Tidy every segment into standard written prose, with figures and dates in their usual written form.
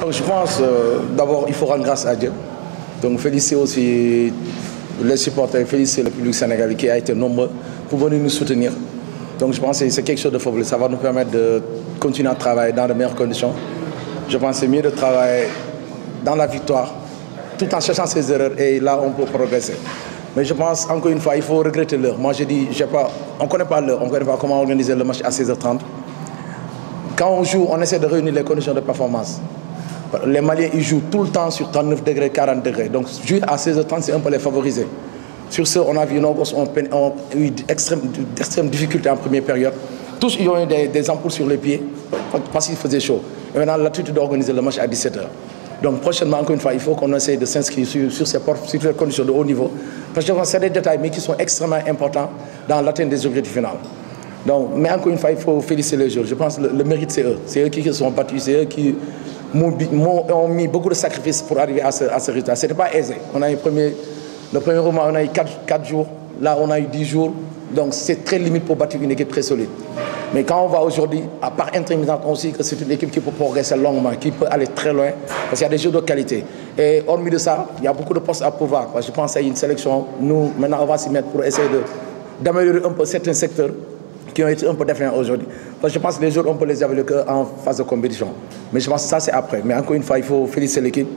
Donc, je pense d'abord il faut rendre grâce à Dieu. Donc féliciter aussi les supporters, féliciter le public sénégalais qui a été nombreux pour venir nous soutenir. Donc je pense que c'est quelque chose de fabuleux. Ça va nous permettre de continuer à travailler dans de meilleures conditions. Je pense que c'est mieux de travailler dans la victoire, tout en cherchant ses erreurs, et là on peut progresser. Mais je pense encore une fois, il faut regretter l'heure. Moi je dis, on ne connaît pas l'heure, on ne connaît pas comment organiser le match à 16h30. Quand on joue, on essaie de réunir les conditions de performance. Les Maliens, ils jouent tout le temps sur 39 degrés, 40 degrés. Donc, jouer à 16h30, c'est un peu les favoriser. Sur ce, on a vu nos gosses ont eu d'extrêmes difficultés en première période. Tous, ils ont eu des ampoules sur les pieds parce qu'il faisait chaud. Et maintenant, l'attitude d'organiser le match à 17h. Donc, prochainement, encore une fois, il faut qu'on essaie de s'inscrire sur ces conditions de haut niveau. Parce que c'est des détails, mais qui sont extrêmement importants dans l'atteinte des objectifs finaux. Donc, mais encore une fois, il faut féliciter les joueurs. Je pense que le mérite, c'est eux. C'est eux qui se sont battus, c'est eux qui ont mis beaucoup de sacrifices pour arriver à ce résultat. Ce n'était pas aisé. On a eu le premier roman, on a eu 4 jours. Là, on a eu 10 jours. Donc, c'est très limite pour bâtir une équipe très solide. Mais quand on voit aujourd'hui, à part intermittence, on sait que c'est une équipe qui peut progresser longuement, qui peut aller très loin, parce qu'il y a des joueurs de qualité. Et hormis de ça, il y a beaucoup de postes à pouvoir. Je pense qu'il y a une sélection. Nous, maintenant, on va s'y mettre pour essayer d'améliorer un peu certains secteurs qui ont été un peu défiants aujourd'hui. Parce que je pense que les joueurs, on peut les avoir le cœur en phase de compétition. Mais je pense que ça, c'est après. Mais encore une fois, il faut féliciter l'équipe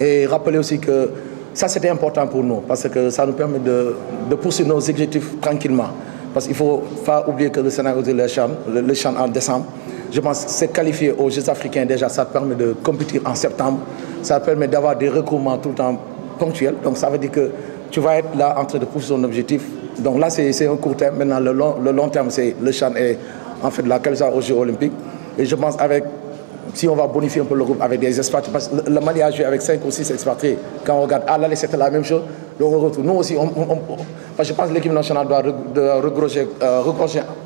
et rappeler aussi que ça, c'était important pour nous, parce que ça nous permet de poursuivre nos objectifs tranquillement. Parce qu'il ne faut pas oublier que le Sénégal le CHAN en décembre. Je pense que c'est qualifié aux Jeux africains déjà, ça permet de compétir en septembre. Ça permet d'avoir des recrutements tout le temps ponctuels. Donc ça veut dire que tu vas être là en train de poursuivre son objectif. Donc là, c'est un court terme. Maintenant, le long terme, c'est le CHAN et en fait la qualification aux Jeux olympiques. Et je pense si on va bonifier un peu le groupe avec des expatriés, parce que le Mali a joué avec 5 ou 6 expatriés. Quand on regarde, l'aller c'était la même chose. Donc on retrouve. Nous aussi, parce que je pense que l'équipe nationale doit regorger,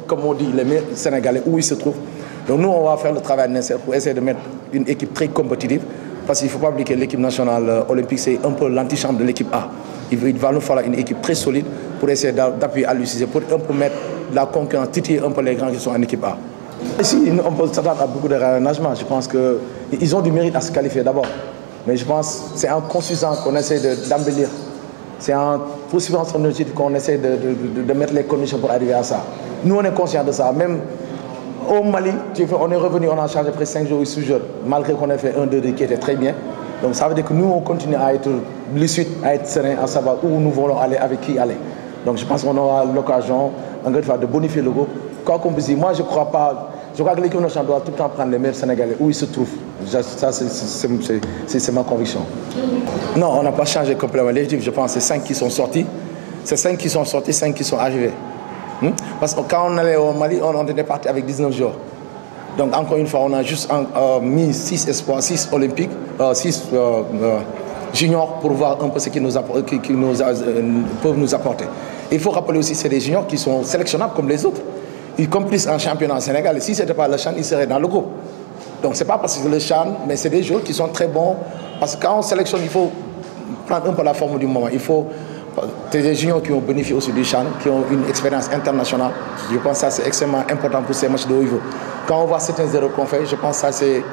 comme on dit, les meilleurs Sénégalais où ils se trouvent. Donc nous, on va faire le travail nécessaire pour essayer de mettre une équipe très compétitive. Parce qu'il ne faut pas oublier que l'équipe nationale olympique, c'est un peu l'antichambre de l'équipe A. Il va nous falloir une équipe très solide pour essayer d'appuyer à l'UCC, pour un peu mettre la concurrence, titiller un peu les grands qui sont en équipe A. Ici, on peut s'attendre à beaucoup de réaménagements. Je pense qu'ils ont du mérite à se qualifier d'abord. Mais je pense que c'est en construisant qu'on essaie d'embellir. C'est en poursuivant son objectif qu'on essaie de mettre les conditions pour arriver à ça. Nous, on est conscients de ça. Même au Mali, on est revenu, on a changé presque 5 jours ou 6 jours, malgré qu'on ait fait 1-2 qui était très bien. Donc ça veut dire que nous, on continue à être lucide, à être serein, à savoir où nous voulons aller, avec qui aller. Donc je pense qu'on aura l'occasion, encore une fois, de bonifier le groupe. Quoi qu'on puisse dire, moi je crois pas. Je crois que l'équipe nationale doit tout le temps prendre les meilleurs Sénégalais où ils se trouvent. Ça, c'est ma conviction. Non, on n'a pas changé complètement l'effectif. Je pense que c'est 5 qui sont sortis. C'est 5 qui sont sortis, 5 qui sont arrivés. Parce que quand on allait au Mali, on était parti avec 19 joueurs. Donc encore une fois, on a juste mis 6 espoirs, 6 olympiques, 6 juniors pour voir un peu ce qu'ils peuvent nous apporter. Il faut rappeler aussi que c'est des juniors qui sont sélectionnables comme les autres. Ils complissent en championnat sénégalais. Si ce n'était pas le CHAN, ils seraient dans le groupe. Donc ce n'est pas parce que c'est le CHAN, mais c'est des joueurs qui sont très bons. Parce que quand on sélectionne, il faut prendre un peu la forme du moment. Il faut des juniors qui ont bénéficié aussi du CHAN, qui ont une expérience internationale. Je pense que ça c'est extrêmement important pour ces matchs de haut niveau. Quand on voit certains erreurs qu'on fait, je pense que ça c'est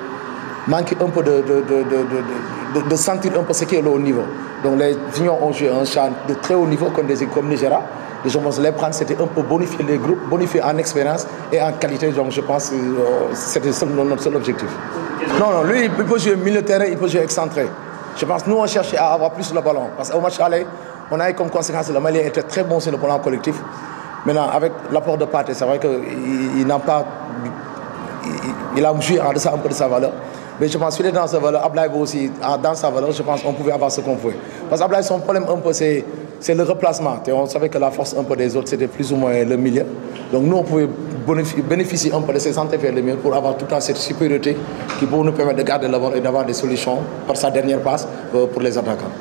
manquer un peu de sentir un peu ce qu'est le haut niveau. Donc les juniors ont joué un CHAN de très haut niveau comme des équipes comme Nigeria. Et je pense que les prendre, c'était un peu bonifier les groupes, bonifier en expérience et en qualité. Donc je pense que c'était notre seul objectif. Non, lui, il peut jouer milieu de terrain, il peut jouer excentré. Je pense que nous, on cherchait à avoir plus le ballon. Parce qu'au match aller, on a eu comme conséquence que le Mali était très bon sur le plan collectif. Maintenant, avec l'apport de Pathé, c'est vrai qu'il n'a pas. Il a joué en deçà un peu de sa valeur. Mais je pense qu'il est dans sa valeur. Ablaye aussi, dans sa valeur, je pense qu'on pouvait avoir ce qu'on pouvait. Parce qu'Ablaye, son problème un peu, c'est le replacement. On savait que la force un peu des autres, c'était plus ou moins le milieu. Donc nous, on pouvait bénéficier un peu de ces centres vers le milieu pour avoir tout le temps cette supériorité qui peut nous permettre de garder le ballon et d'avoir des solutions par sa dernière passe pour les attaquants.